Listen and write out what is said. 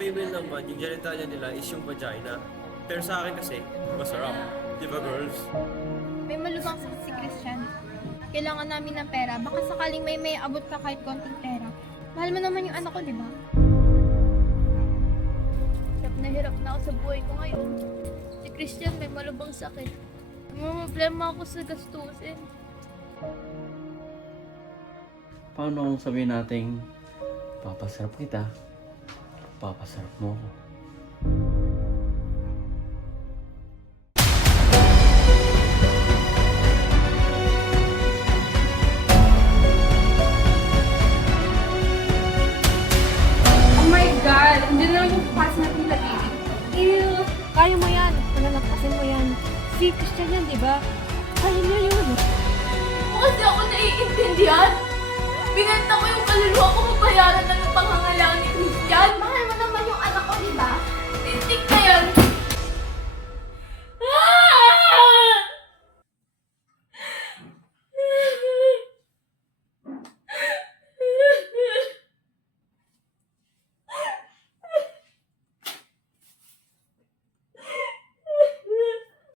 female naman, yung genitalia nila is yung vagina. Pero sa akin kasi, masarap. Di ba, girls? May malubhang sakit si Christian. Kailangan namin ng pera. Baka sakaling may abot ka kahit konting pera. Mahal mo naman yung anak ko, di ba? Hirap na ako sa buhay ko ngayon. Si Christian may malubhang sakit. May problema ako sa gastusin. Paano kung sabihin nating papasarap kita, papasarap mo ako? Oh my God! Hindi na lang yung pass natin lagi. Ew! Kaya mo yan. Panalagpasin mo yan. Si Christian yan, di ba? Kaya niya yun. Kasi ako naiintindihan. Binenta ko yung kaluluwa ko, mabayaran ng